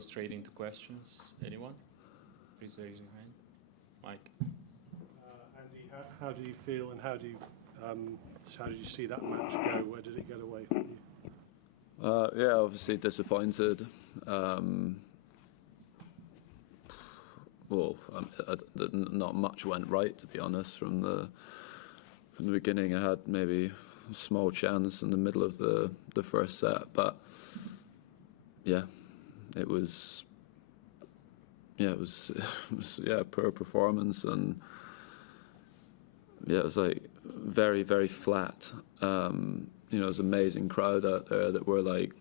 go straight into questions. Anyone? Please raise your hand. Mike. Andy, how do you feel, and how did you see that match go? Where did it get away from you? Yeah, obviously disappointed. Well, not much went right, to be honest. From the beginning, I had maybe a small chance in the middle of the first set, but yeah, it was poor performance, and yeah, it was like very, very flat. It was an amazing crowd out there that were like,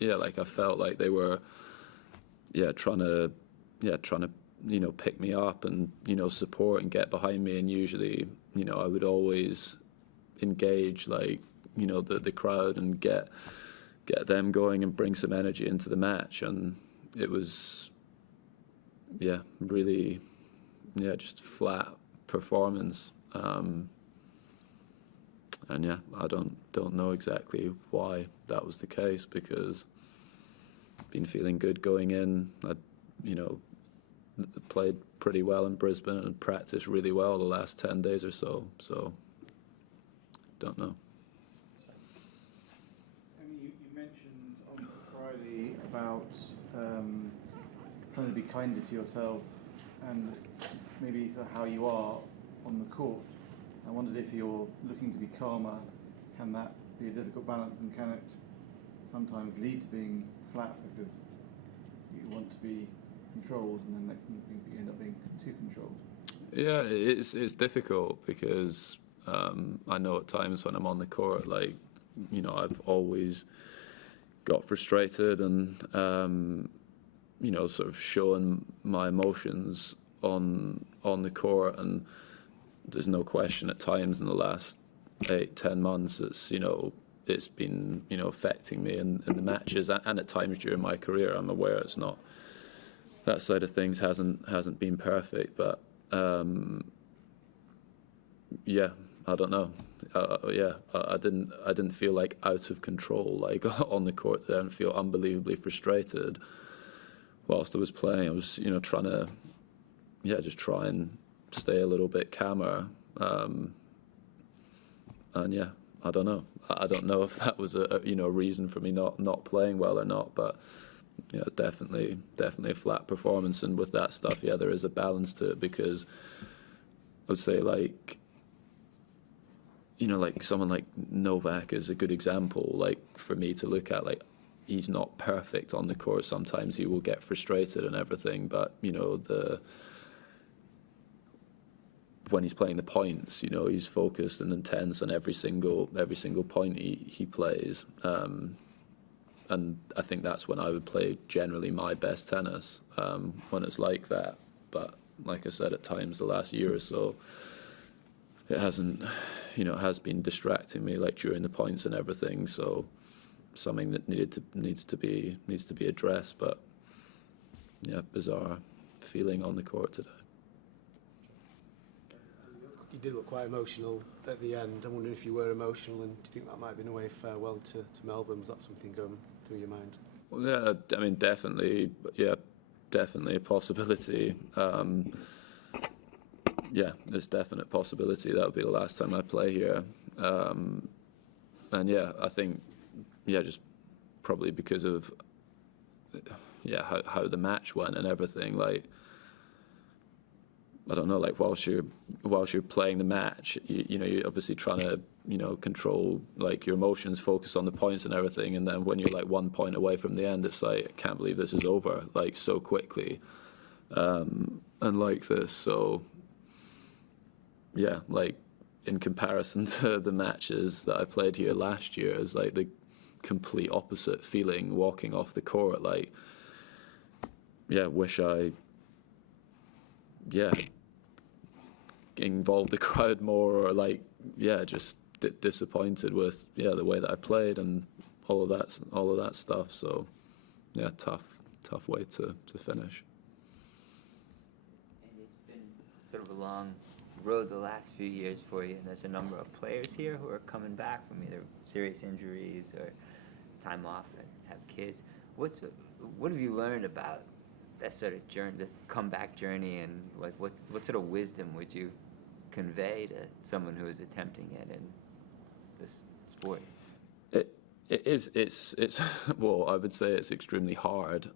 like I felt like they were, trying to pick me up and support and get behind me, and usually I would always engage the crowd and get them going and bring some energy into the match, and it was really just flat performance, and I don't know exactly why that was the case, because I've been feeling good going in. I played pretty well in Brisbane and practiced really well the last 10 days or so, don't know. You mentioned on Friday about trying to be kinder to yourself and maybe sort of how you are on the court. I wondered if you're looking to be calmer, can that be a difficult balance, and can it sometimes lead to being flat because you want to be controlled and then you end up being too controlled? Yeah, it's difficult because I know at times when I'm on the court, I've always got frustrated and sort of showing my emotions on the court, and there's no question at times in the last 8-10 months it's been affecting me in the matches, and at times during my career. I'm aware it's not, that side of things hasn't been perfect, but I don't know. I didn't feel like out of control on the court. I didn't feel unbelievably frustrated whilst I was playing. I was trying to just try and stay a little bit calmer, and I don't know. I don't know if that was a reason for me not playing well or not, but definitely a flat performance. And with that stuff, there is a balance to it, because I would say someone like Novak is a good example. For me to look at, he's not perfect on the court. Sometimes he will get frustrated and everything, but when he's playing the points, he's focused and intense on every single point he plays. And I think that's when I would play generally my best tennis, when it's like that. But like I said, at times the last year or so, it hasn't, it has been distracting me during the points and everything. So something that needs to be addressed. But bizarre feeling on the court today. You did look quite emotional at the end. I'm wondering if you were emotional, and do you think that might have been a way farewell to Melbourne? Was that something going through your mind? Well, yeah, I mean, definitely a possibility. There's definite possibility that would be the last time I play here. And I think, just probably because of how the match went and everything. I don't know, whilst you're playing the match, you're obviously trying to control your emotions, focus on the points and everything, and then when you're 1 point away from the end, it's I can't believe this is over so quickly, and like this. So in comparison to the matches that I played here last year, is the complete opposite feeling walking off the court. Wish I involved the crowd more, or just disappointed with the way that I played and all of that stuff. So tough way to finish. And it's been sort of a long road the last few years for you, and there's a number of players here who are coming back from either serious injuries or time off and have kids. what have you learned about that sort of journey, this comeback journey, and like what sort of wisdom would you convey to someone who is attempting it in this sport? It's well, I would say it's extremely hard,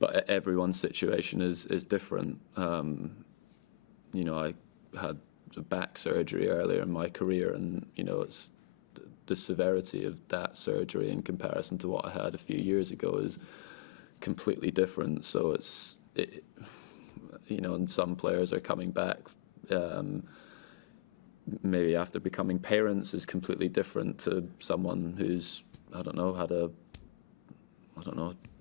but everyone's situation is different. You know, I had a back surgery earlier in my career, and you know, it's the severity of that surgery in comparison to what I had a few years ago is completely different. So you know, and some players are coming back maybe after becoming parents is completely different to someone who's, I don't know, had a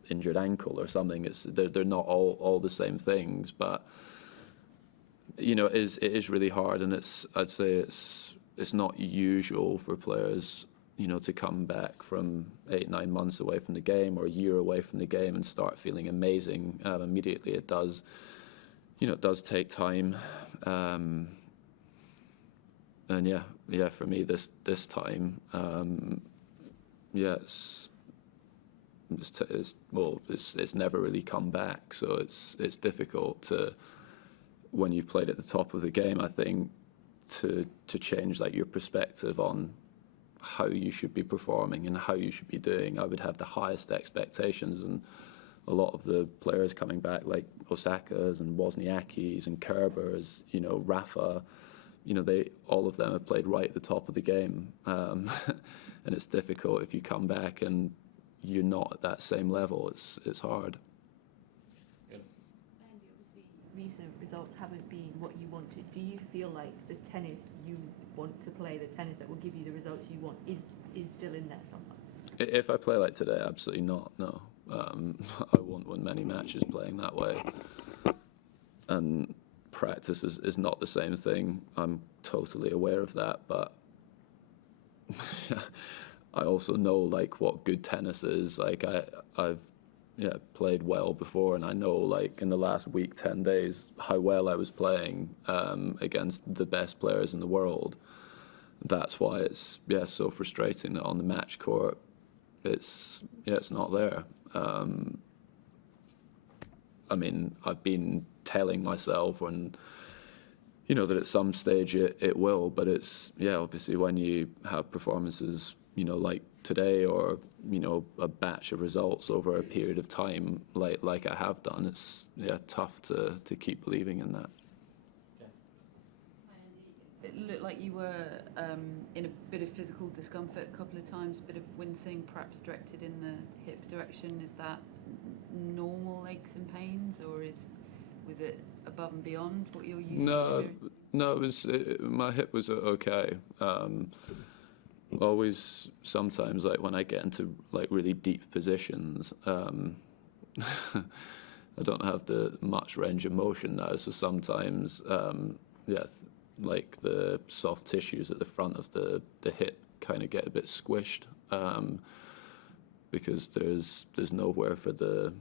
injured ankle or something. They're not all the same things, but you know, it is really hard, and I'd say it's not usual for players, you know, to come back from 8-9 months away from the game or a year away from the game and start feeling amazing immediately. It does, you know, it does take time. And yeah, for me this time, it's never really come back. So it's difficult to, when you've played at the top of the game, I think, to change like your perspective on how you should be performing and how you should be doing. I would have the highest expectations, and a lot of the players coming back, like Osaka's and Wozniacki's and Kerber's, you know, Rafa, you know, all of them have played right at the top of the game, and it's difficult if you come back and you're not at that same level. It's hard. Good. Andy, obviously recent results haven't been what you wanted. Do you feel like the tennis you want to play, the tennis that will give you the results you want, is still in there somewhere? If I play like today, absolutely not. No, I won't win many matches playing that way, and practice is not the same thing. I'm totally aware of that, but I also know like what good tennis is. Like I've played well before, and I know like in the last week, 10 days, how well I was playing against the best players in the world. That's why it's so frustrating that on the match court it's not there. I mean, I've been telling myself that at some stage it will, but it's obviously when you have performances like today, or a batch of results over a period of time like I have done, it's tough to keep believing in that. It looked like you were in a bit of physical discomfort a couple of times, a bit of wincing, perhaps directed in the hip direction. Is that normal aches and pains, or was it above and beyond what you're used to? No, my hip was okay. Always, sometimes, like when I get into like really deep positions, I don't have much range of motion now. So sometimes, like the soft tissues at the front of the hip kind of get a bit squished, because there's nowhere for the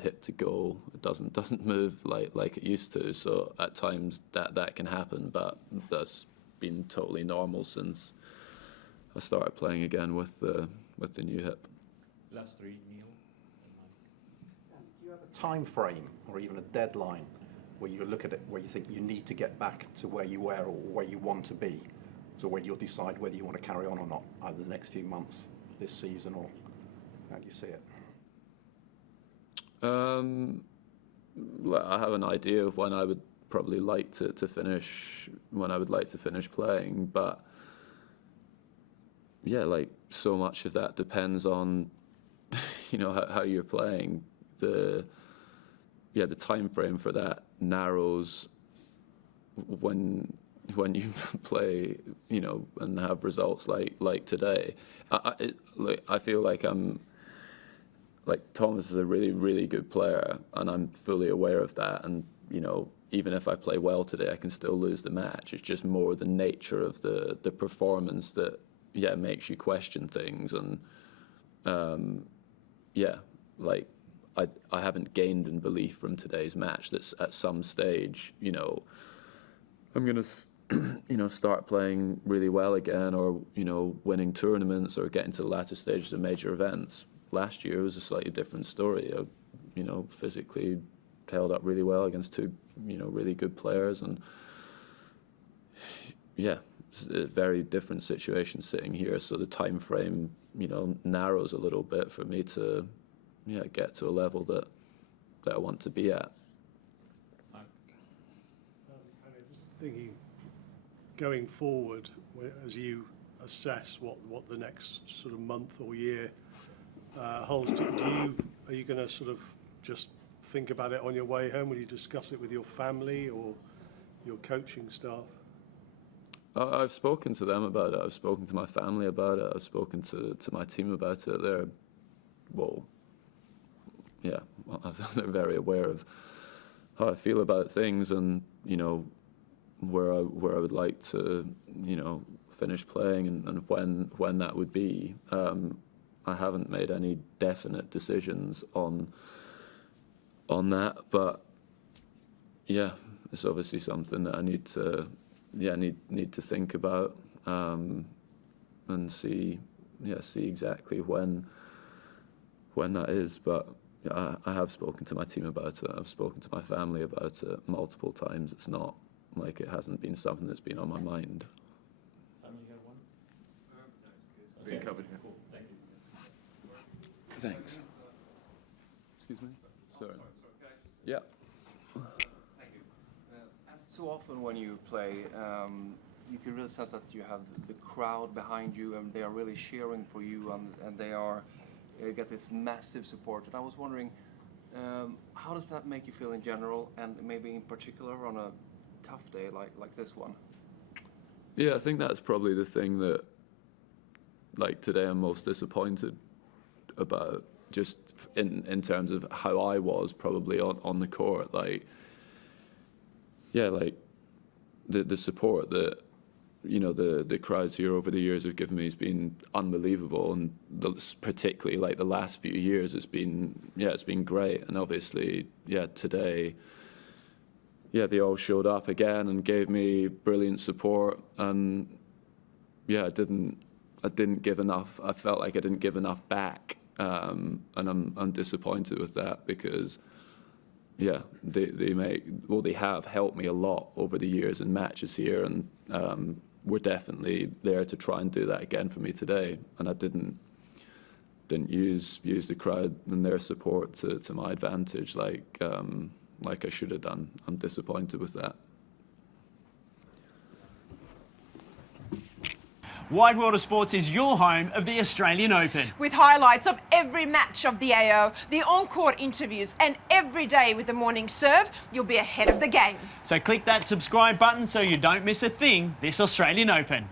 hip to go. It doesn't move like it used to. So at times that can happen, but that's been totally normal since I started playing again with the new hip. Last three, Neil and Mike. Do you have a time frame or even a deadline where you look at it, where you think you need to get back to where you were or where you want to be? So when you'll decide whether you want to carry on or not, either the next few months, this season, or how do you see it? I have an idea of when I would probably like to finish, when I would like to finish playing, but like so much of that depends on how you're playing. The time frame for that narrows when you play and have results like today. I feel like Thomas is a really, really good player, and I'm fully aware of that. And even if I play well today, I can still lose the match. It's just more the nature of the performance that makes you question things. And I haven't gained in belief from today's match. That's at some stage, I'm gonna start playing really well again, or winning tournaments, or getting to the latter stages of major events. last year was a slightly different story. I, you know, physically held up really well against two, you know, really good players, and yeah, it's a very different situation sitting here. So the time frame, you know, narrows a little bit for me to, yeah, get to a level that I want to be at. Just thinking, going forward, as you assess what the next sort of month or year holds, are you going to sort of just think about it on your way home? Will you discuss it with your family or your coaching staff? I've spoken to them about it. I've spoken to my family about it. I've spoken to my team about it. They're, well, yeah, they're very aware of how I feel about things, and you know, where I would like to, you know, finish playing, and when that would be. I haven't made any definite decisions on that, but yeah, it's obviously something that I need to, yeah, need to think about, and see exactly when that is. But I have spoken to my team about it. I've spoken to my family about it multiple times. It's not like it hasn't been something that's been on my mind. Simon, you got one? Being covered here. Cool, thank you. Thanks. Excuse me? Sorry. Yeah. Thank you. As so often when you play, you can really sense that you have the crowd behind you, and they are really cheering for you, and they are get this massive support. And I was wondering, how does that make you feel in general, and maybe in particular on a tough day like this one? Yeah, I think that's probably the thing that, like today, I'm most disappointed about, just in terms of how I was probably on the court. Like, yeah, like the support that, you know, the crowds here over the years have given me has been unbelievable, and particularly like the last few years, it's been great. And obviously, yeah, today, yeah, they all showed up again and gave me brilliant support, and yeah, I didn't give enough. I felt like I didn't give enough back, and I'm disappointed with that, because yeah, they have helped me a lot over the years in matches here, and were definitely there to try and do that again for me today, and I didn't use the crowd and their support to my advantage like I should have done. I'm disappointed with that. Wide World of Sports is your home of the Australian Open. With highlights of every match of the AO, the on-court interviews, and every day with the morning serve, you'll be ahead of the game. So click that subscribe button so you don't miss a thing this Australian Open.